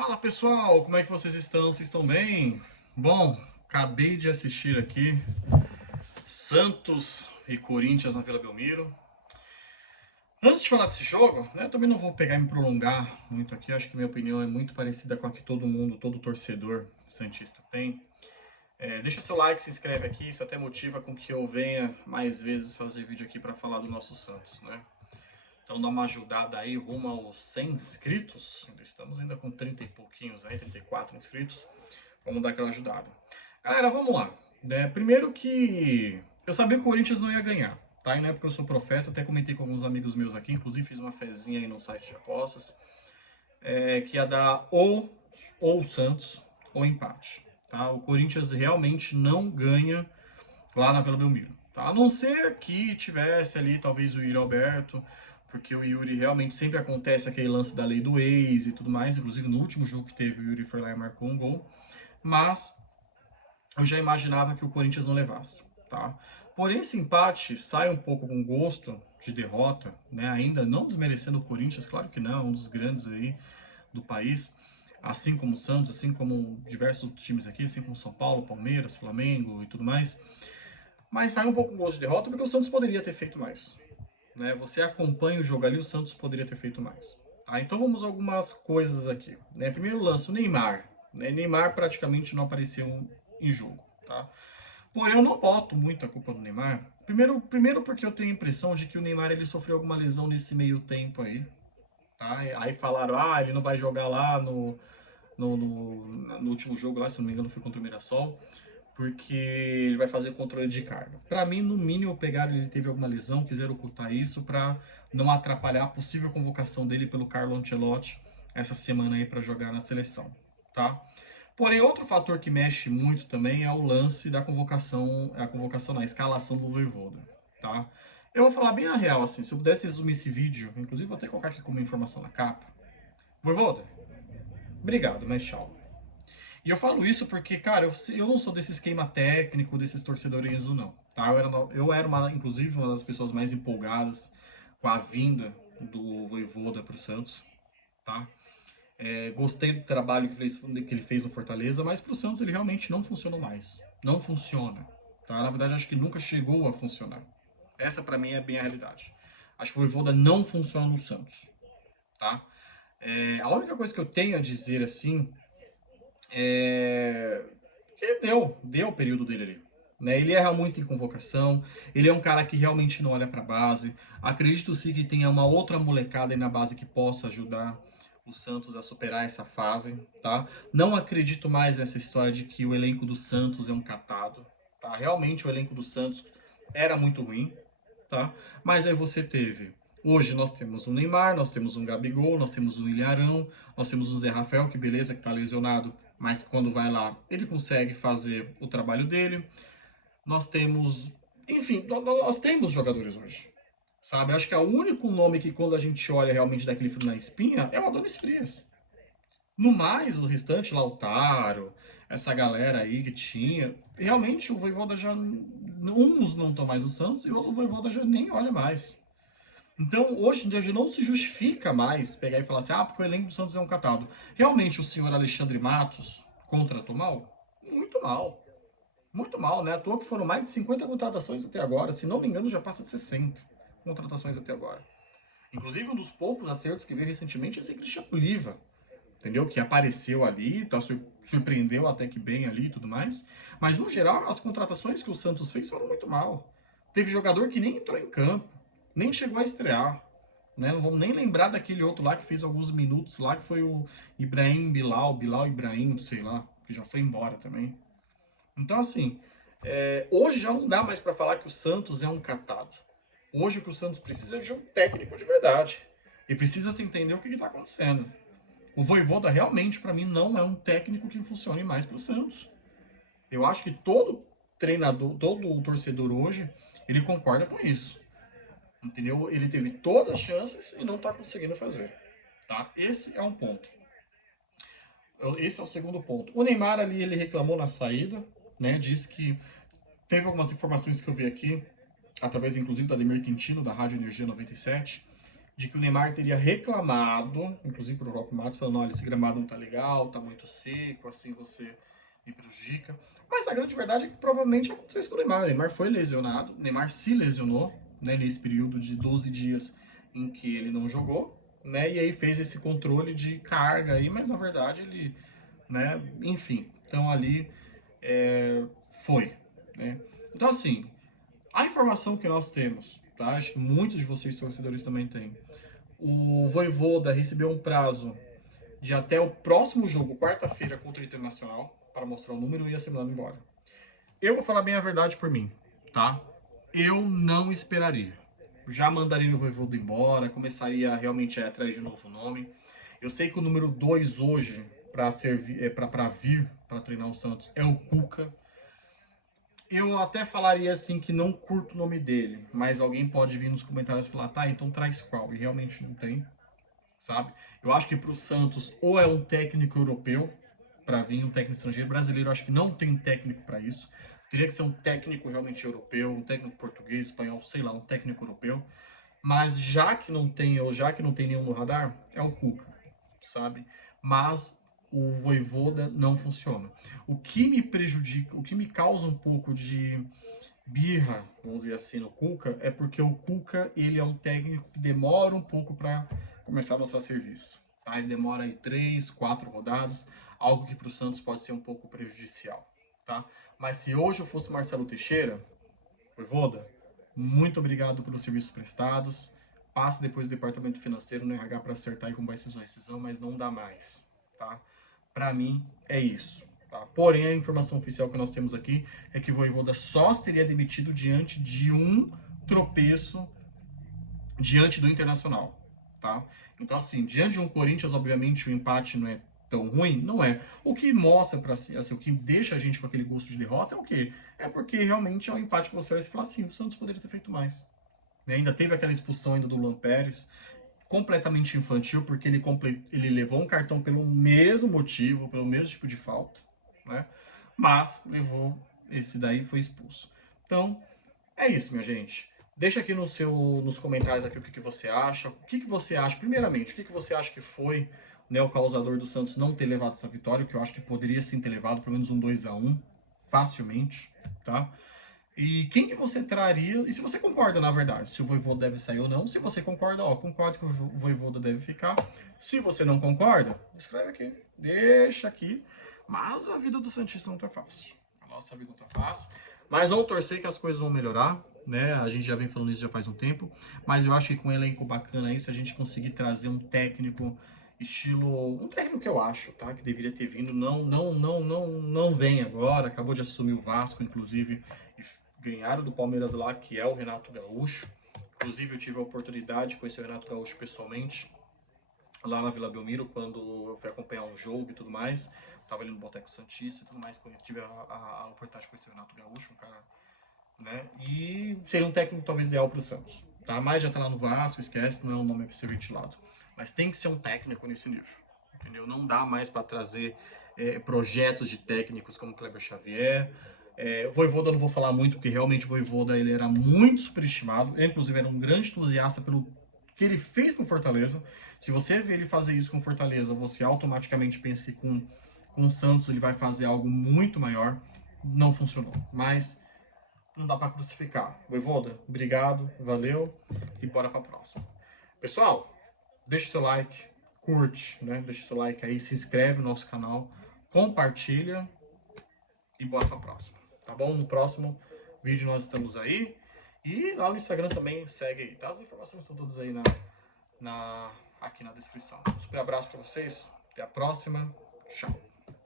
Fala pessoal, como é que vocês estão? Vocês estão bem? Bom, acabei de assistir aqui Santos e Corinthians na Vila Belmiro. Antes de falar desse jogo, né, eu também não vou pegar e me prolongar muito aqui, acho que minha opinião é muito parecida com a que todo mundo, todo torcedor santista tem. Deixa seu like, se inscreve aqui, isso até motiva com que eu venha mais vezes fazer vídeo aqui para falar do nosso Santos, né? Então dá uma ajudada aí rumo aos 100 inscritos. Estamos ainda com 30 e pouquinhos aí, 34 inscritos. Vamos dar aquela ajudada. Galera, vamos lá. Primeiro que eu sabia que o Corinthians não ia ganhar. Tá? E não é porque eu sou profeta, até comentei com alguns amigos meus aqui, inclusive fiz uma fezinha aí no site de apostas, que ia dar ou o Santos ou empate. Tá? O Corinthians realmente não ganha lá na Vila Belmiro. Tá? A não ser que tivesse ali talvez o Yuri Alberto, porque o Yuri realmente sempre acontece aquele lance da lei do ex e tudo mais. Inclusive no último jogo que teve, o Yuri foi lá e marcou um gol. Mas eu já imaginava que o Corinthians não levasse. Tá? Porém, esse empate sai um pouco com gosto de derrota, né? Ainda não desmerecendo o Corinthians, claro que não, um dos grandes aí do país, assim como o Santos, assim como diversos outros times aqui, assim como São Paulo, Palmeiras, Flamengo e tudo mais. Mas sai um pouco com gosto de derrota porque o Santos poderia ter feito mais. Né? Você acompanha o jogo ali, o Santos poderia ter feito mais. Tá? Então vamos a algumas coisas aqui. Né? Primeiro lance, o Neymar. Né? Neymar praticamente não apareceu em jogo. Tá? Porém, eu não boto muito a culpa no Neymar. Primeiro porque eu tenho a impressão de que o Neymar ele sofreu alguma lesão nesse meio tempo aí. Tá? Aí falaram, ele não vai jogar lá no último jogo lá, se não me engano foi contra o Mirassol, porque ele vai fazer controle de carga. Para mim, no mínimo, pegaram ele teve alguma lesão, quiseram ocultar isso para não atrapalhar a possível convocação dele pelo Carlo Ancelotti essa semana aí para jogar na seleção, tá? Porém, outro fator que mexe muito também é o lance da convocação, a escalação do Voivoda, tá? Eu vou falar bem a real, assim, se eu pudesse resumir esse vídeo, inclusive vou até colocar aqui como informação na capa. Voivoda, obrigado, mas tchau. E eu falo isso porque, cara, eu não sou desse esquema técnico, desses torcedores, não. Tá? Eu era inclusive, uma das pessoas mais empolgadas com a vinda do Voivoda para o Santos. Tá? Gostei do trabalho que ele fez no Fortaleza, mas para o Santos ele realmente não funcionou mais. Não funciona. Tá? Na verdade, acho que nunca chegou a funcionar. Essa, para mim, é bem a realidade. Acho que o Voivoda não funciona no Santos. Tá? A única coisa que eu tenho a dizer, assim, que deu o período dele ali. Né? Ele erra muito em convocação, ele é um cara que realmente não olha para a base. Acredito sim que tenha uma outra molecada aí na base que possa ajudar o Santos a superar essa fase, tá? Não acredito mais nessa história de que o elenco do Santos é um catado, tá? Realmente o elenco do Santos era muito ruim, tá? Mas aí você teve. Hoje nós temos um Neymar, nós temos um Gabigol, nós temos um Ilharão, nós temos o Zé Rafael, que beleza, que tá lesionado, mas quando vai lá ele consegue fazer o trabalho dele. Nós temos, enfim, nós temos jogadores hoje, sabe? Acho que é o único nome que quando a gente olha realmente daquele frio na espinha é o Adonis Frias. No mais, o restante, Lautaro, essa galera aí que tinha, realmente o Voivoda já, uns não estão mais no Santos e outros o Voivoda já nem olha mais. Então, hoje em dia, já não se justifica mais pegar e falar assim, porque o elenco do Santos é um catado. Realmente, o senhor Alexandre Matos contratou mal? Muito mal. Muito mal, né? À toa que foram mais de 50 contratações até agora. Se não me engano, já passa de 60 contratações até agora. Inclusive, um dos poucos acertos que veio recentemente é esse Christian Oliva, entendeu? Que apareceu ali, surpreendeu até que bem ali e tudo mais. Mas, no geral, as contratações que o Santos fez foram muito mal. Teve jogador que nem entrou em campo, nem chegou a estrear. Né? Não vamos nem lembrar daquele outro lá que fez alguns minutos lá, que foi o Ibrahim Bilal Ibrahim, sei lá, que já foi embora também. Então, assim, hoje já não dá mais para falar que o Santos é um catado. Hoje o que o Santos precisa é de um técnico de verdade. E precisa se entender o que está acontecendo. O Voivoda realmente, para mim, não é um técnico que funcione mais para o Santos. Eu acho que todo treinador, todo torcedor hoje, ele concorda com isso. Entendeu? Ele teve todas as chances e não está conseguindo fazer. Tá? Esse é um ponto. Esse é o segundo ponto. O Neymar ali, ele reclamou na saída, né? Disse que teve algumas informações que eu vi aqui, através inclusive da Demir Quintino, da Rádio Energia 97, de que o Neymar teria reclamado, inclusive pro próprio Matos, falando, olha, esse gramado não tá legal, tá muito seco, assim você me prejudica. Mas a grande verdade é que provavelmente aconteceu isso com o Neymar. O Neymar foi lesionado, o Neymar se lesionou, né, nesse período de 12 dias em que ele não jogou, né, e aí fez esse controle de carga aí, mas na verdade ele, né, enfim, então ali foi, né. Então assim, a informação que nós temos, tá, acho que muitos de vocês torcedores também têm, o Vojvoda recebeu um prazo de até o próximo jogo, quarta-feira, contra o Internacional, para mostrar o número e ia ser mandado embora. Eu vou falar bem a verdade por mim, tá? Eu não esperaria. Já mandaria o Vojvoda embora, começaria realmente a ir atrás de um novo nome. Eu sei que o número 2 hoje, para vir para treinar o Santos, é o Cuca. Eu até falaria assim que não curto o nome dele, mas alguém pode vir nos comentários e falar, tá, então traz qual? E realmente não tem, sabe? Eu acho que para o Santos ou é um técnico europeu para vir, um técnico estrangeiro. Brasileiro, eu acho que não tem técnico para isso. Teria que ser um técnico realmente europeu, um técnico português, espanhol, sei lá, um técnico europeu. Mas já que não tem, ou já que não tem nenhum no radar, é o Cuca, sabe? Mas o Vojvoda não funciona. O que me prejudica, o que me causa um pouco de birra, vamos dizer assim, no Cuca, é porque o Cuca, ele é um técnico que demora um pouco para começar a mostrar serviço. Tá? Ele demora aí 3, 4 rodadas, algo que para o Santos pode ser um pouco prejudicial. Tá? Mas se hoje eu fosse Marcelo Teixeira, Voivoda, muito obrigado pelos serviços prestados. Passe depois do departamento financeiro no RH para acertar e como vai ser sua rescisão, mas não dá mais. Tá? Para mim, é isso. Tá? Porém, a informação oficial que nós temos aqui é que o Voivoda só seria demitido diante de um tropeço diante do Internacional. Tá? Então, assim, diante de um Corinthians, obviamente, o empate não é tão ruim? Não é. O que mostra para assim, o que deixa a gente com aquele gosto de derrota é o quê? É porque realmente é um empate que você vai se falar assim, o Santos poderia ter feito mais. Né? Ainda teve aquela expulsão ainda do Luan Pérez, completamente infantil, porque ele levou um cartão pelo mesmo motivo, pelo mesmo tipo de falta, né? Mas levou esse daí e foi expulso. Então, é isso, minha gente. Deixa aqui nos comentários aqui o que você acha. O que você acha, primeiramente, o que você acha que foi, né, o causador do Santos não ter levado essa vitória, que eu acho que poderia sim ter levado pelo menos um 2-1, facilmente, tá? E quem que você traria, e se você concorda, na verdade, se o Vojvoda deve sair ou não. Se você concorda, ó, concordo que o Vojvoda deve ficar. Se você não concorda, escreve aqui, deixa aqui. Mas a vida do Santista não tá fácil. A nossa vida não tá fácil. Mas vamos torcer que as coisas vão melhorar, né? A gente já vem falando isso já faz um tempo. Mas eu acho que com um elenco bacana aí, se a gente conseguir trazer um técnico estilo, um técnico que eu acho, tá, que deveria ter vindo, não vem agora, acabou de assumir o Vasco, inclusive, e ganharam do Palmeiras lá, que é o Renato Gaúcho. Inclusive eu tive a oportunidade de conhecer o Renato Gaúcho pessoalmente, lá na Vila Belmiro, quando eu fui acompanhar um jogo e tudo mais. Tava ali no Boteco Santista e tudo mais, tive a oportunidade de conhecer o Renato Gaúcho, um cara, né? E seria um técnico talvez ideal para o Santos. Tá? Mas já tá lá no Vasco, esquece, não é um nome para ser ventilado. Mas tem que ser um técnico nesse nível, entendeu? Não dá mais para trazer projetos de técnicos como Kleber Xavier. O Vojvoda eu não vou falar muito, porque realmente o Vojvoda ele era muito superestimado. Ele, inclusive, era um grande entusiasta pelo que ele fez com Fortaleza. Se você vê ele fazer isso com Fortaleza, você automaticamente pensa que com o Santos ele vai fazer algo muito maior. Não funcionou. Mas não dá para crucificar. Voivoda, obrigado, valeu e bora para a próxima. Pessoal, deixa o seu like, curte, né? Deixa o seu like aí, se inscreve no nosso canal, compartilha e bora para a próxima. Tá bom? No próximo vídeo nós estamos aí. E lá no Instagram também segue aí, tá? As informações estão todas aí aqui na descrição. Um super abraço para vocês. Até a próxima. Tchau.